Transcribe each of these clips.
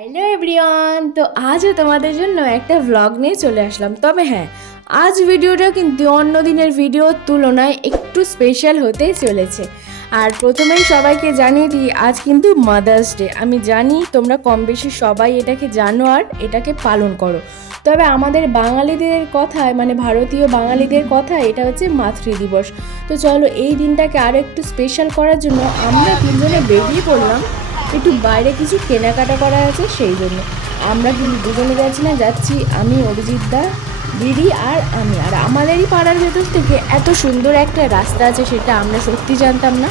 Hello everyone, তো আজও তোমাদের জন্য একটা ভ্লগ নিয়ে চলে আসলাম। তবে হ্যাঁ, আজ ভিডিওটা কিন্তু অন্য দিনের ভিডিওর তুলনায় একটু স্পেশাল হতে চলেছে। আর প্রথমেই সবাইকে জানিয়ে দিই, আজ কিন্তু মাদার্স ডে। আমি জানি তোমরা কম বেশি সবাই এটাকে জানো আর এটাকে পালন করো। তবে আমাদের বাঙালিদের কথায়, মানে ভারতীয় বাঙালিদের কথায়, এটা হচ্ছে মাতৃদিবস। তো চলো এই দিনটাকে আরও একটু স্পেশাল করার জন্য আমরা তিনজনে বেরিয়ে পড়লাম। একটু বাইরে কিছু কেনাকাটা করা আছে, সেই জন্য আমরা কিন্তু দুজনে যাচ্ছি আমি, অভিজিৎ দা, দিদি আর আমি। আর আমাদেরই পাড়ার ভেতর থেকে এত সুন্দর একটা রাস্তা আছে, সেটা আমরা সত্যি জানতাম না।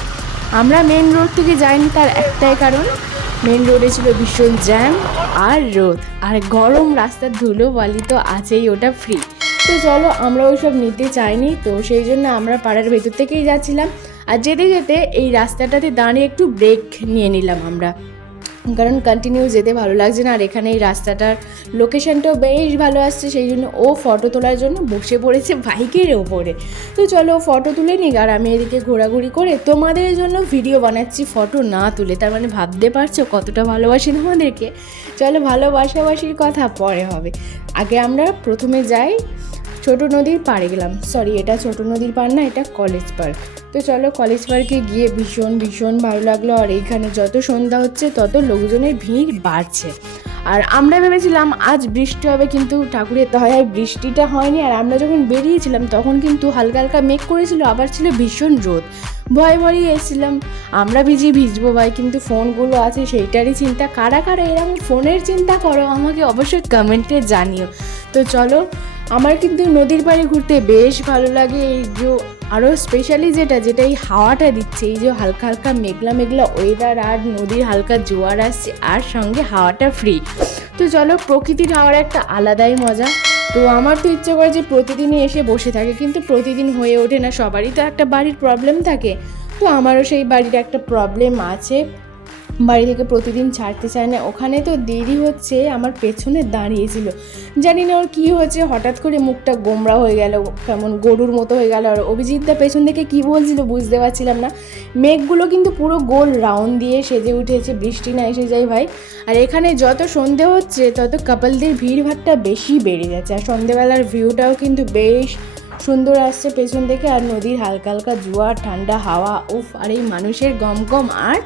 আমরা মেন রোড থেকে যাইনি, তার একটাই কারণ, মেন রোডে ছিল ভীষণ জ্যাম আর রোদ আর গরম, রাস্তার ধুলো বালি তো আছেই, ওটা ফ্রি। তো চলো, আমরা ওইসব নিতে চাইনি, তো সেই জন্য আমরা পাড়ার ভেতর থেকেই যাচ্ছিলাম। আর যেতে যেতে এই রাস্তাটাতে দাঁড়িয়ে একটু ব্রেক নিয়ে নিলাম আমরা, কারণ কন্টিনিউ যেতে ভালো লাগছে না। আর এখানে এই রাস্তাটার লোকেশনটাও বেশ ভালো আসছে, সেই জন্য ও ফটো তোলার জন্য বসে পড়েছে বাইকের ওপরে। তো চলো ফটো তুলে নিই, আর আমি এদিকে ঘোরাঘুরি করে তোমাদের জন্য ভিডিও বানাচ্ছি ফটো না তুলে। তার মানে ভাবতে পারছো কতটা ভালোবাসি তোমাদেরকে। চলো, ভালোবাসাবাসির কথা পরে হবে, আগে আমরা প্রথমে যাই ছোট নদীর পাড়ে গেলাম। সরি, এটা ছোট নদীর পাড় না, এটা কলেজ পার্ক। তো চলো কলেজ পার্কে গিয়ে ভীষণ ভীষণ ভালো লাগলো। আর এইখানে যত সন্ধ্যা হচ্ছে তত লোকজনের ভিড় বাড়ছে। আর আমরা ভেবেছিলাম আজ বৃষ্টি হবে, কিন্তু ঠাকুরের দয়ায় বৃষ্টিটা হয়নি। আর আমরা যখন বেরিয়েছিলাম তখন কিন্তু হালকা হালকা মেঘ করেছিল, আবার ছিল ভীষণ রোদ। ভয়ে ভয়ে এসেছিলাম আমরা ভিজবো ভাই, কিন্তু ফোনগুলো আছে সেইটারই চিন্তা। কারা কারা এরকম ফোনের চিন্তা করো আমাকে অবশ্যই কমেন্টে জানিও। তো চলো, আমার কিন্তু নদীর পাড়ে ঘুরতে বেশ ভালো লাগে। এই যে আরও স্পেশালি যেটা এই হাওয়াটা দিচ্ছে, এই যে হালকা হালকা মেঘলা মেঘলা ওয়েদার, আর নদীর হালকা জোয়ার আসছে, আর সঙ্গে হাওয়াটা ফ্রি। তো চলো, প্রকৃতির হাওয়ার একটা আলাদাই মজা। তো আমার তো ইচ্ছে করে যে প্রতিদিনই এসে বসে থাকে, কিন্তু প্রতিদিন হয়ে ওঠে না। সবারই তো একটা বাড়ির প্রবলেম থাকে, তো আমারও সেই বাড়ির একটা প্রবলেম আছে, বাড়ি থেকে প্রতিদিন ছাড়তে চায় না। ওখানে তো দেরি হচ্ছে, আমার পেছনে দাঁড়িয়েছিল, জানি না ওর কী হয়েছে, হঠাৎ করে মুখটা গোমড়া হয়ে গেল, কেমন গরুর মতো হয়ে গেল। আর অভিজিৎদা পেছন থেকে কী বলছিল বুঝতে পারছিলাম না। মেঘগুলো কিন্তু পুরো গোল রাউন্ড দিয়ে সেজে উঠেছে, বৃষ্টি না এসে যায় ভাই। আর এখানে যত সন্ধে হচ্ছে তত কাপলদের ভিড়ভাড়টা বেশি বেড়ে যাচ্ছে। আর সন্ধেবেলার ভিউটাও কিন্তু বেশ সুন্দর আসছে পেছন থেকে, আর নদীর হালকা হালকা জোয়ার, ঠান্ডা হাওয়া, উফ, আর এই মানুষের গমগম আর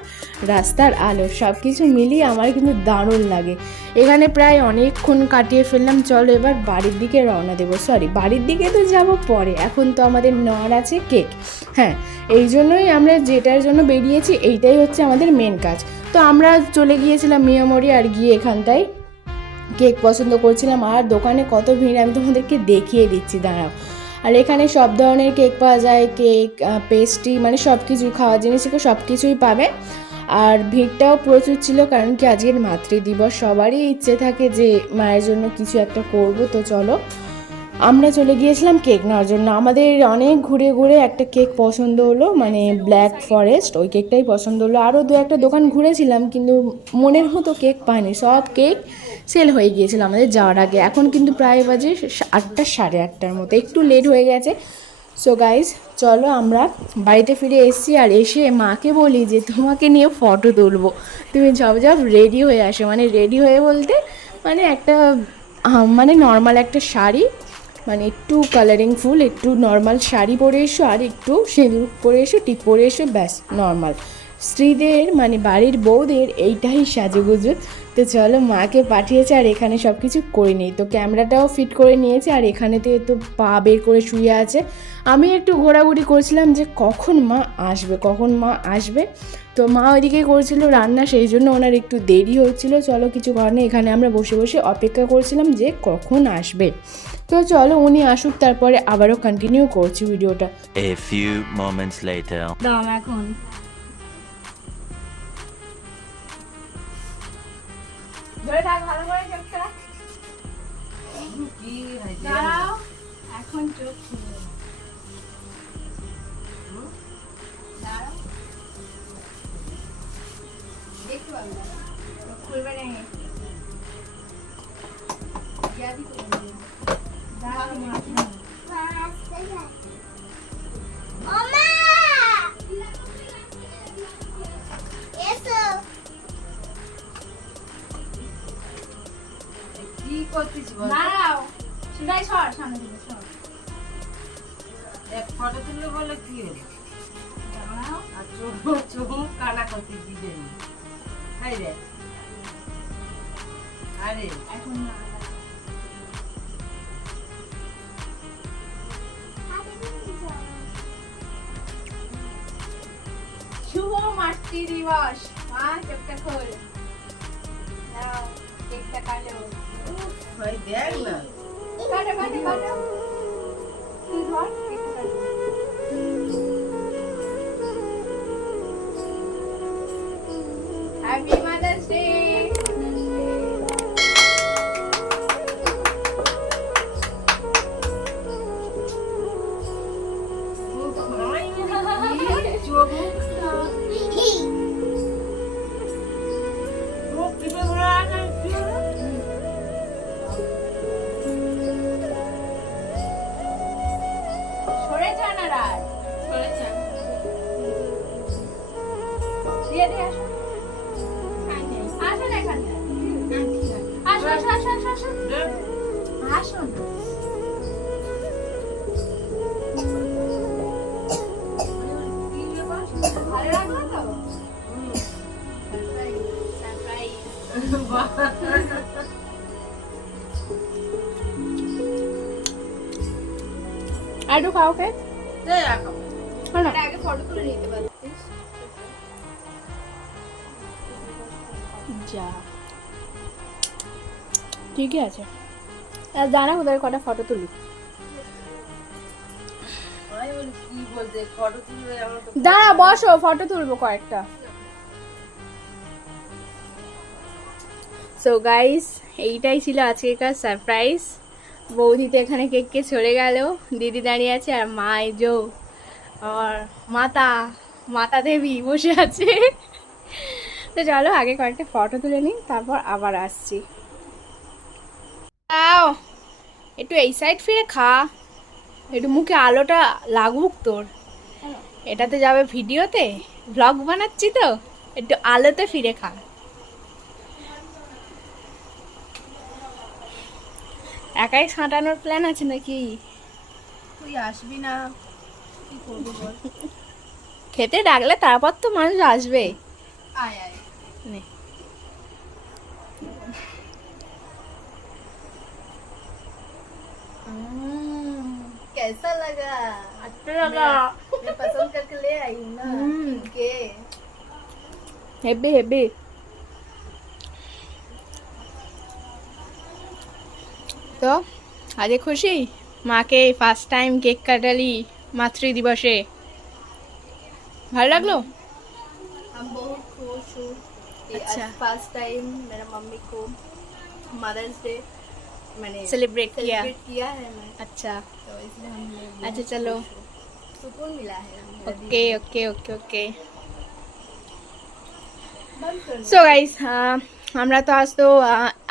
রাস্তার আলো, সব কিছু মিলিয়ে আমার কিন্তু দারুণ লাগে। এখানে প্রায় অনেকক্ষণ কাটিয়ে ফেললাম। চলো এবার বাড়ির দিকে রওনা দেবো। সরি, বাড়ির দিকে তো যাব পরে, এখন তো আমাদের নেওয়ার আছে কেক। হ্যাঁ, এই জন্যই আমরা যেটার জন্য বেরিয়েছি এইটাই হচ্ছে আমাদের মেন কাজ। তো আমরা চলে গিয়েছিলাম মিয়ামরি, আর গিয়ে এখানটায় কেক পছন্দ করছিলাম। আর দোকানে কত ভিড় আমি তোমাদেরকে দেখিয়ে দিচ্ছি, দাঁড়াও। আর এখানে সব ধরনের কেক পাওয়া যায়, কেক, পেস্ট্রি, মানে সব কিছু, খাওয়ার জিনিস থেকে সব কিছুই পাবে। আর ভিড়টাও প্রচুর ছিল, কারণ কি আজকের মাতৃদিবস, সবারই ইচ্ছে থাকে যে মায়ের জন্য কিছু একটা করব। তো চলো, আমরা চলে গিয়েছিলাম কেক নেওয়ার জন্য। আমাদের অনেক ঘুরে ঘুরে একটা কেক পছন্দ হলো, মানে ব্ল্যাক ফরেস্ট, ওই কেকটাই পছন্দ হলো। আরও দু একটা দোকান ঘুরেছিলাম, কিন্তু মনের মতো কেক পাইনি, সব কেক সেল হয়ে গিয়েছিল আমাদের যাওয়ার আগে। এখন কিন্তু প্রায় বাজে 8টা, 8:30টার মতো, একটু লেট হয়ে গেছে। সো গাইজ, চলো আমরা বাড়িতে ফিরে এসেছি। আর এসে মাকে বলি যে তোমাকে নিয়ে ফটো তুলবো, তুমি ঝপ রেডি হয়ে আসো। মানে রেডি হয়ে বলতে, মানে একটা মানে নর্মাল একটা শাড়ি, মানে একটু কালারিং ফুল, একটু নর্মাল শাড়ি পরে এসো, আর একটু সিঁদুর পরে এসো, টিপ পরে এসো, ব্যাস নর্মাল। স্ত্রীদের মানে বাড়ির বউদের এইটাই সাজুগুজু। তো চলো, মাকে পাঠিয়েছে, আর এখানে সব কিছু করে নিই। তো ক্যামেরাটাও ফিট করে নিয়েছে, আর এখানেতে তো পা বের করে শুয়ে আছে। আমি একটু ঘোরাঘুরি করছিলাম যে কখন মা আসবে। তো মা ওইদিকে করছিল রান্না, সেই জন্য ওনার একটু দেরি হচ্ছিলো। চলো, কিছু কারণে এখানে আমরা বসে বসে অপেক্ষা করছিলাম যে কখন আসবে। তো চলো, উনি আসুক, তারপরে আবারও কন্টিনিউ করছি ভিডিওটা। A few moments later. দাম এখন ধরে থাক ভালো করে চোখটা। দাঁড়াও, এখন চোখ খুলবে। দাঁড়াও, দেখতে পাবো চোখ খুলবে নেই। দাঁড়াও, করতিস বল? দাঁড়াও সেটাই সর সামনে দিকে সর এক ফটো তুললে বলে কি হলো? দাঁড়াও আর চোখ মুখ কানা করতিস ডিজাইন। হাই রে। আরে এখন না শুভ মাতৃ দিবস মা কেকটা খোল নাও কেকটা কাটো ভাই দেখ না। কাটো কাটো কাটো তুই ধর কেকটা কাটো হ্যাপি মাদার্স ডে মুখ নয়, চোখ মুখ মুখ টিপে ধরে রাখা কি হলো? সরে যান আর সরে যান দিয়ে দিয়ে আসো আসুন এখানে আসো আসো আসো আসো আসো দেখ, আসুন কি ব্যাপার? ভালো লাগলো তো হুম, সারপ্রাইজ বাহ। আর একটু খাও কে দে রাখো। আগে ফটো তুলে নিতে পারতিস যা ঠিকই আছে আর জানা কোথায় কটা ফটো তুলি আমি বলি কি বলতে ফটো তুলবে আমার তো দাঁড়া বসো ফটো তুলবো কয়েকটা সো গাইস এইটাই ছিল আজকের সারপ্রাইজ বৌদি তো এখানে কেক চলে গেল দিদি দাঁড়িয়ে আছে আর মা এই যো আর মাতা দেবী বসে আছে তো চলো আগে কয়েকটা ফটো তুলে নিই তারপর আবার আসছি আও একটু এই সাইড ফিরে খা একটু মুখে আলোটা লাগুক তোর এটাতে যাবে ভিডিওতে ব্লগ বানাচ্ছি তো একটু আলোতে ফিরে খা একাই ছাঁটানোর প্ল্যান আছে নাকি তুই আসবি না কি করবো বল খেতে ডাকলে তারপর তো মানুষ আসবে আয় আয় নে। कैसा लगा अच्छा लगा मैं पसंद करके ले आई हूँ ना के হেবি হেবি তো আজকে খুশি মাকে ফার্স্ট টাইম কেক কাটালি মাতৃ দিবসে ভালো লাগলো हम बहुत खुश हूँ कि अच्छा। आज फर्स्ट टाइम मेरा मम्मी को मदर्स डे मैंने सेलिब्रेट किया सेलिब्रेट किया है मैं अच्छा तो इसलिए हम लोग अच्छा चलो सुकून मिला है मेरा दिल ওকে ওকে ওকে ওকে को। बंद कर সো গাইস আমরা তো আজ তো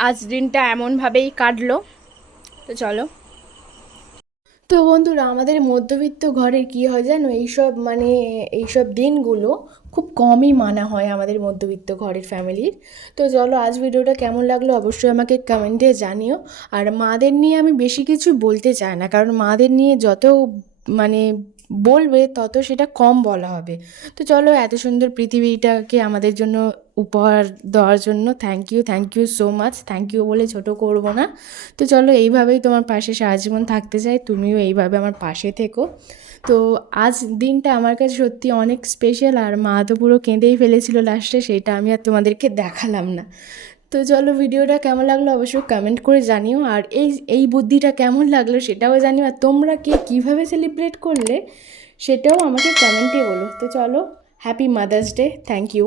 আজ দিনটা এমনভাবেই কাটলো তো চলো তো বন্ধুরা আমাদের মধ্যবিত্ত ঘরের কি হয় জানো এইসব দিনগুলো খুব কমই মানা হয় আমাদের মধ্যবিত্ত ঘরের ফ্যামিলির তো চলো আজ ভিডিওটা কেমন লাগলো অবশ্যই আমাকে কমেন্টে জানিও আর মাদের নিয়ে আমি বেশি কিছু বলতে চাই না কারণ মাদের নিয়ে যত মানে বলবে তত সেটা কম বলা হবে তো চলো এত সুন্দর পৃথিবীটাকে আমাদের জন্য উপহার দেওয়ার জন্য thank you so much thank you বলে ছোট করব না তো চলো এইভাবেই তোমার পাশে সারা জীবন থাকতে চাই তুমিও এইভাবে আমার পাশে থেকো তো আজ দিনটা আমার কাছে সত্যি অনেক স্পেশাল আর মা তো পুরো কেঁদেই ফেলেছিল লাস্টে সেটা আমি আর তোমাদেরকে দেখালাম না তো চলো ভিডিওটা কেমন লাগলো অবশ্যই কমেন্ট করে জানিও আর এই বুদ্ধিটা কেমন লাগলো সেটাও জানিও আর তোমরা কীভাবে সেলিব্রেট করলে সেটাও আমাকে কমেন্টে বলো তো চলো happy mother's day thank you